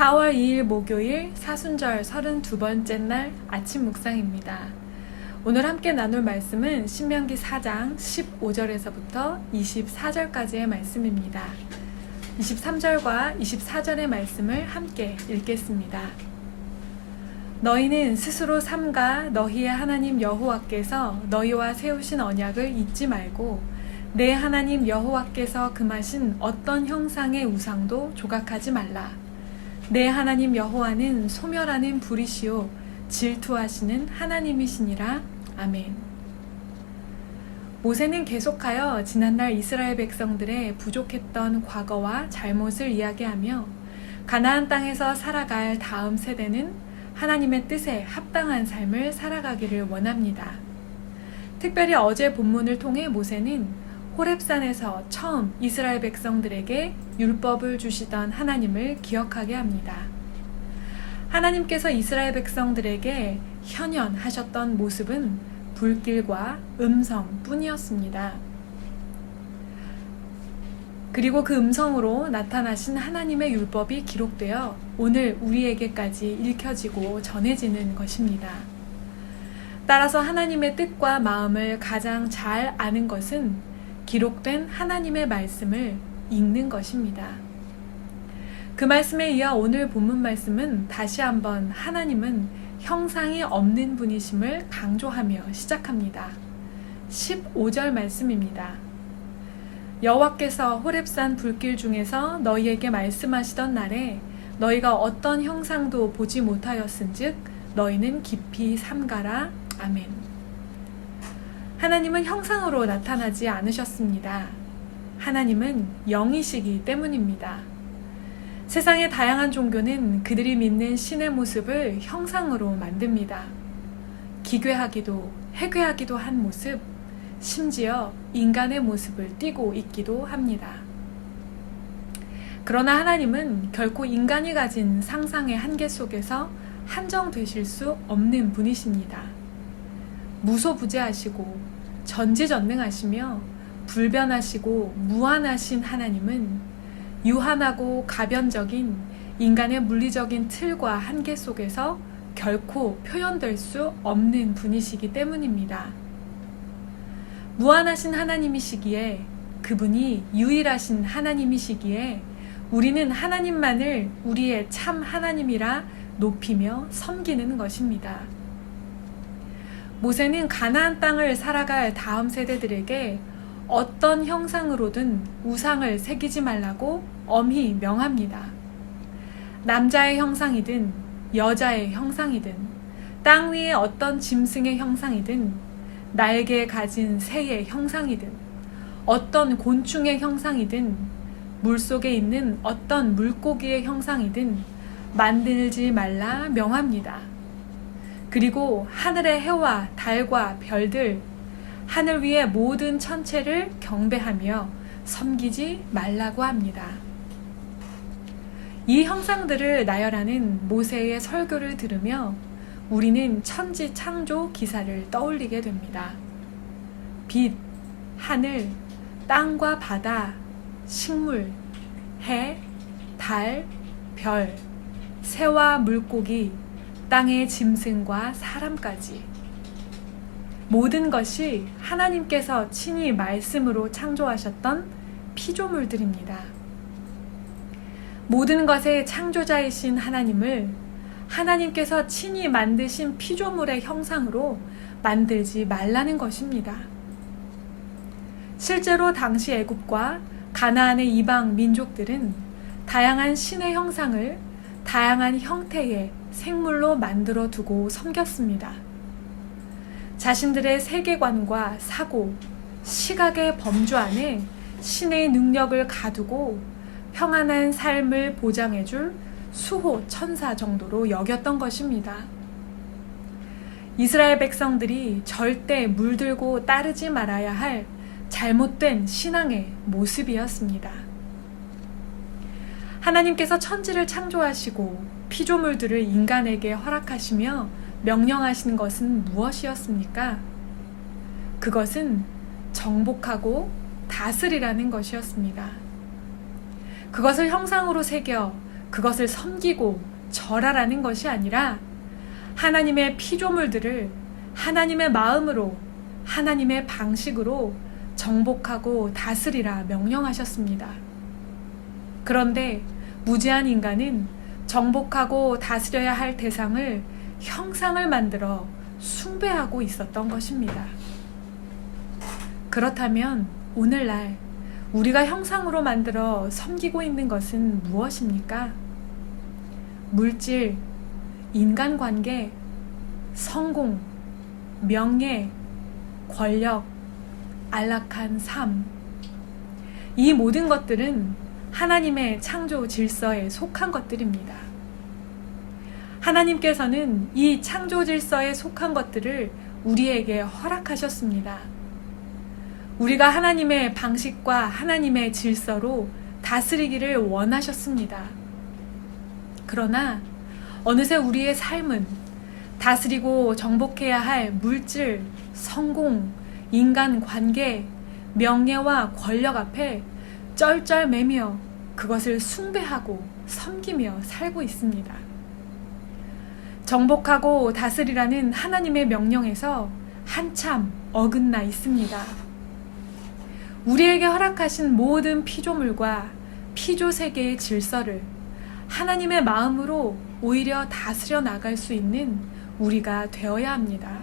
4월 2일 목요일 사순절 32번째 날 아침 묵상입니다. 오늘 함께 나눌 말씀은 신명기 4장 15절에서부터 24절까지의 말씀입니다. 23절과 24절의 말씀을 함께 읽겠습니다. 너희는 스스로 삼가 너희의 하나님 여호와께서 너희와 세우신 언약을 잊지 말고 내 하나님 여호와께서 금하신 어떤 형상의 우상도 조각하지 말라. 내 하나님 여호와는 소멸하는 불이시요 질투하시는 하나님이시니라. 아멘. 모세는 계속하여 지난날 이스라엘 백성들의 부족했던 과거와 잘못을 이야기하며 가나안 땅에서 살아갈 다음 세대는 하나님의 뜻에 합당한 삶을 살아가기를 원합니다. 특별히 어제 본문을 통해 모세는 호렙산에서 처음 이스라엘 백성들에게 율법을 주시던 하나님을 기억하게 합니다. 하나님께서 이스라엘 백성들에게 현현하셨던 모습은 불길과 음성뿐이었습니다. 그리고 그 음성으로 나타나신 하나님의 율법이 기록되어 오늘 우리에게까지 읽혀지고 전해지는 것입니다. 따라서 하나님의 뜻과 마음을 가장 잘 아는 것은 기록된 하나님의 말씀을 읽는 것입니다. 그 말씀에 이어 오늘 본문 말씀은 다시 한번 하나님은 형상이 없는 분이심을 강조하며 시작합니다. 15절 말씀입니다. 여호와께서 호렙산 불길 중에서 너희에게 말씀하시던 날에 너희가 어떤 형상도 보지 못하였은즉 너희는 깊이 삼가라. 아멘. 하나님은 형상으로 나타나지 않으셨습니다. 하나님은 영이시기 때문입니다. 세상의 다양한 종교는 그들이 믿는 신의 모습을 형상으로 만듭니다. 기괴하기도 해괴하기도 한 모습, 심지어 인간의 모습을 띠고 있기도 합니다. 그러나 하나님은 결코 인간이 가진 상상의 한계 속에서 한정되실 수 없는 분이십니다. 무소부재하시고 전지전능하시며 불변하시고 무한하신 하나님은 유한하고 가변적인 인간의 물리적인 틀과 한계 속에서 결코 표현될 수 없는 분이시기 때문입니다. 무한하신 하나님이시기에 그분이 유일하신 하나님이시기에 우리는 하나님만을 우리의 참 하나님이라 높이며 섬기는 것입니다. 모세는 가나안 땅을 살아갈 다음 세대들에게 어떤 형상으로든 우상을 새기지 말라고 엄히 명합니다. 남자의 형상이든 여자의 형상이든 땅 위의 어떤 짐승의 형상이든 날개 가진 새의 형상이든 어떤 곤충의 형상이든 물속에 있는 어떤 물고기의 형상이든 만들지 말라 명합니다. 그리고 하늘의 해와 달과 별들, 하늘 위의 모든 천체를 경배하며 섬기지 말라고 합니다. 이 형상들을 나열하는 모세의 설교를 들으며 우리는 천지 창조 기사를 떠올리게 됩니다. 빛, 하늘, 땅과 바다, 식물, 해, 달, 별, 새와 물고기, 땅의 짐승과 사람까지 모든 것이 하나님께서 친히 말씀으로 창조하셨던 피조물들입니다. 모든 것의 창조자이신 하나님을 하나님께서 친히 만드신 피조물의 형상으로 만들지 말라는 것입니다. 실제로 당시 애굽과 가나안의 이방 민족들은 다양한 신의 형상을 다양한 형태의 생물로 만들어 두고 섬겼습니다. 자신들의 세계관과 사고, 시각의 범주 안에 신의 능력을 가두고 평안한 삶을 보장해줄 수호 천사 정도로 여겼던 것입니다. 이스라엘 백성들이 절대 물들고 따르지 말아야 할 잘못된 신앙의 모습이었습니다. 하나님께서 천지를 창조하시고 피조물들을 인간에게 허락하시며 명령하신 것은 무엇이었습니까? 그것은 정복하고 다스리라는 것이었습니다. 그것을 형상으로 새겨 그것을 섬기고 절하라는 것이 아니라 하나님의 피조물들을 하나님의 마음으로, 하나님의 방식으로 정복하고 다스리라 명령하셨습니다. 그런데 무지한 인간은 정복하고 다스려야 할 대상을 형상을 만들어 숭배하고 있었던 것입니다. 그렇다면 오늘날 우리가 형상으로 만들어 섬기고 있는 것은 무엇입니까? 물질, 인간관계, 성공, 명예, 권력, 안락한 삶. 이 모든 것들은 하나님의 창조 질서에 속한 것들입니다. 하나님께서는 이 창조 질서에 속한 것들을 우리에게 허락하셨습니다. 우리가 하나님의 방식과 하나님의 질서로 다스리기를 원하셨습니다. 그러나 어느새 우리의 삶은 다스리고 정복해야 할 물질, 성공, 인간관계, 명예와 권력 앞에 쩔쩔매며 그것을 숭배하고 섬기며 살고 있습니다. 정복하고 다스리라는 하나님의 명령에서 한참 어긋나 있습니다. 우리에게 허락하신 모든 피조물과 피조세계의 질서를 하나님의 마음으로 오히려 다스려 나갈 수 있는 우리가 되어야 합니다.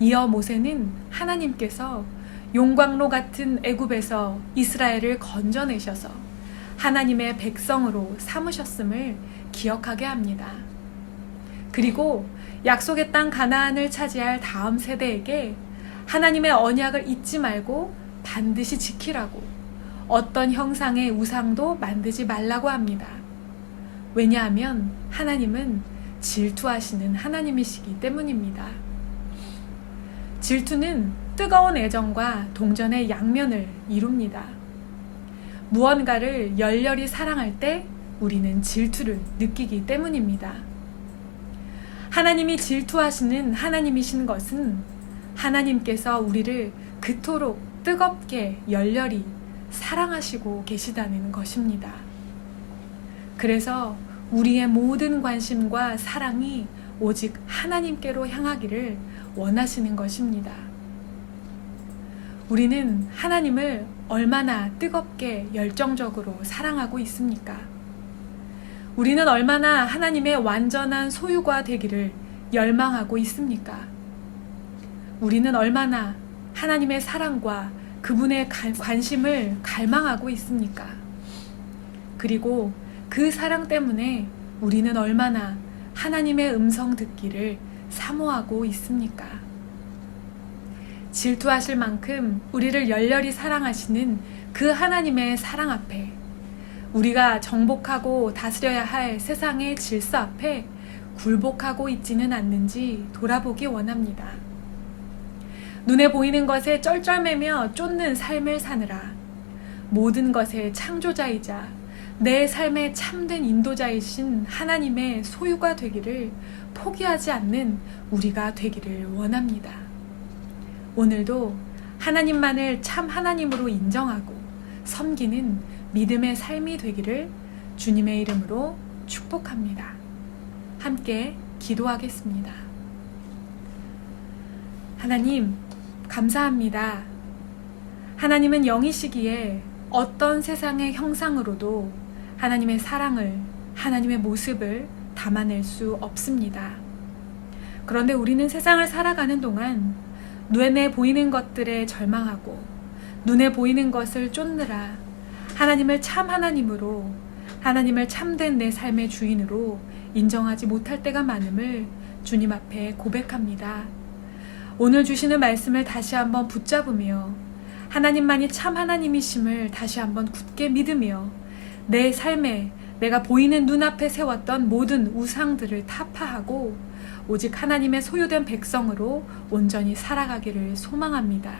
이어 모세는 하나님께서 용광로 같은 애굽에서 이스라엘을 건져내셔서 하나님의 백성으로 삼으셨음을 기억하게 합니다. 그리고 약속의 땅 가나안을 차지할 다음 세대에게 하나님의 언약을 잊지 말고 반드시 지키라고, 어떤 형상의 우상도 만들지 말라고 합니다. 왜냐하면 하나님은 질투하시는 하나님이시기 때문입니다. 질투는 뜨거운 애정과 동전의 양면을 이룹니다. 무언가를 열렬히 사랑할 때 우리는 질투를 느끼기 때문입니다. 하나님이 질투하시는 하나님이신 것은 하나님께서 우리를 그토록 뜨겁게 열렬히 사랑하시고 계시다는 것입니다. 그래서 우리의 모든 관심과 사랑이 오직 하나님께로 향하기를 원하시는 것입니다. 우리는 하나님을 얼마나 뜨겁게 열정적으로 사랑하고 있습니까? 우리는 얼마나 하나님의 완전한 소유가 되기를 열망하고 있습니까? 우리는 얼마나 하나님의 사랑과 그분의 관심을 갈망하고 있습니까? 그리고 그 사랑 때문에 우리는 얼마나 하나님의 음성 듣기를 사모하고 있습니까? 질투하실 만큼 우리를 열렬히 사랑하시는 그 하나님의 사랑 앞에, 우리가 정복하고 다스려야 할 세상의 질서 앞에 굴복하고 있지는 않는지 돌아보기 원합니다. 눈에 보이는 것에 쩔쩔매며 쫓는 삶을 사느라 모든 것의 창조자이자 내 삶의 참된 인도자이신 하나님의 소유가 되기를 포기하지 않는 우리가 되기를 원합니다. 오늘도 하나님만을 참 하나님으로 인정하고 섬기는 믿음의 삶이 되기를 주님의 이름으로 축복합니다. 함께 기도하겠습니다. 하나님, 감사합니다. 하나님은 영이시기에 어떤 세상의 형상으로도 하나님의 사랑을, 하나님의 모습을 담아낼 수 없습니다. 그런데 우리는 세상을 살아가는 동안 눈에 보이는 것들에 절망하고 눈에 보이는 것을 쫓느라 하나님을 참 하나님으로, 하나님을 참된 내 삶의 주인으로 인정하지 못할 때가 많음을 주님 앞에 고백합니다. 오늘 주시는 말씀을 다시 한번 붙잡으며 하나님만이 참 하나님이심을 다시 한번 굳게 믿으며 내 삶에 내가 보이는 눈앞에 세웠던 모든 우상들을 타파하고 오직 하나님의 소유된 백성으로 온전히 살아가기를 소망합니다.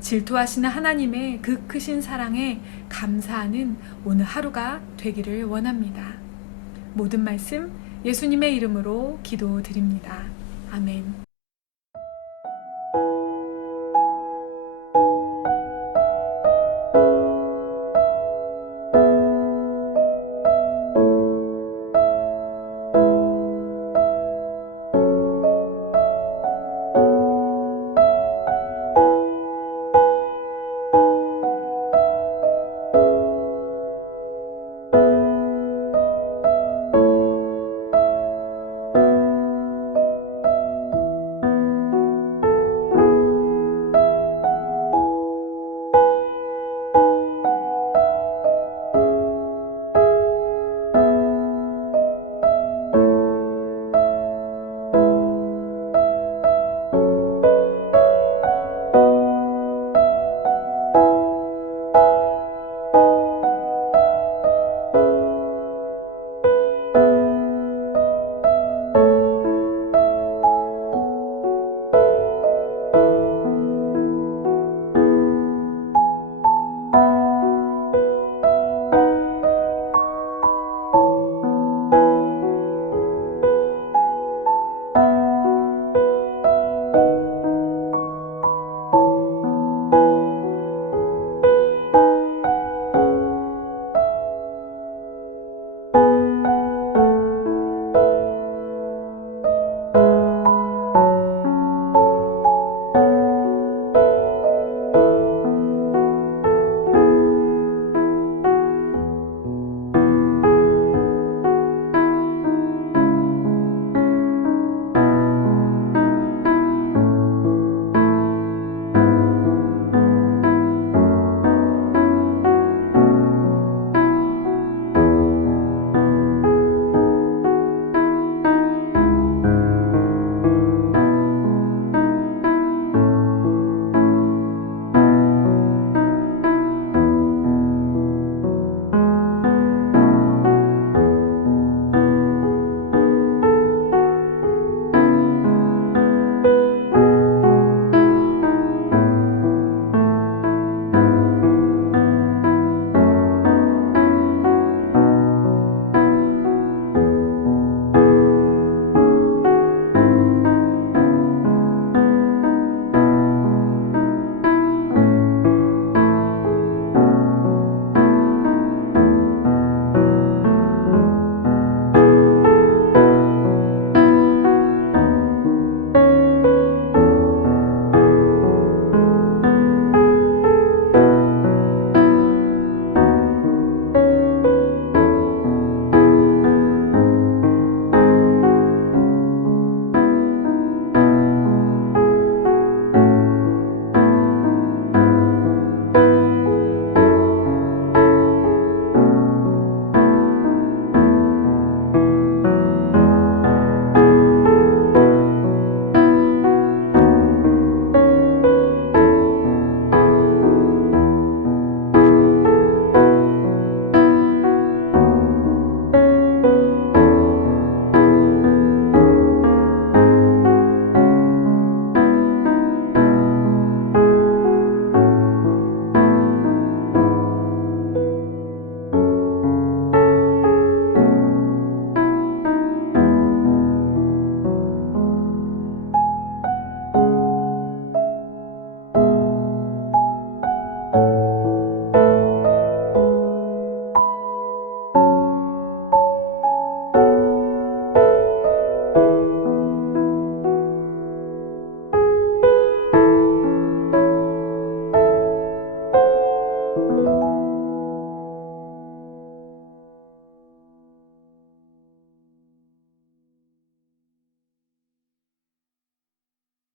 질투하시는 하나님의 그 크신 사랑에 감사하는 오늘 하루가 되기를 원합니다. 모든 말씀 예수님의 이름으로 기도드립니다. 아멘.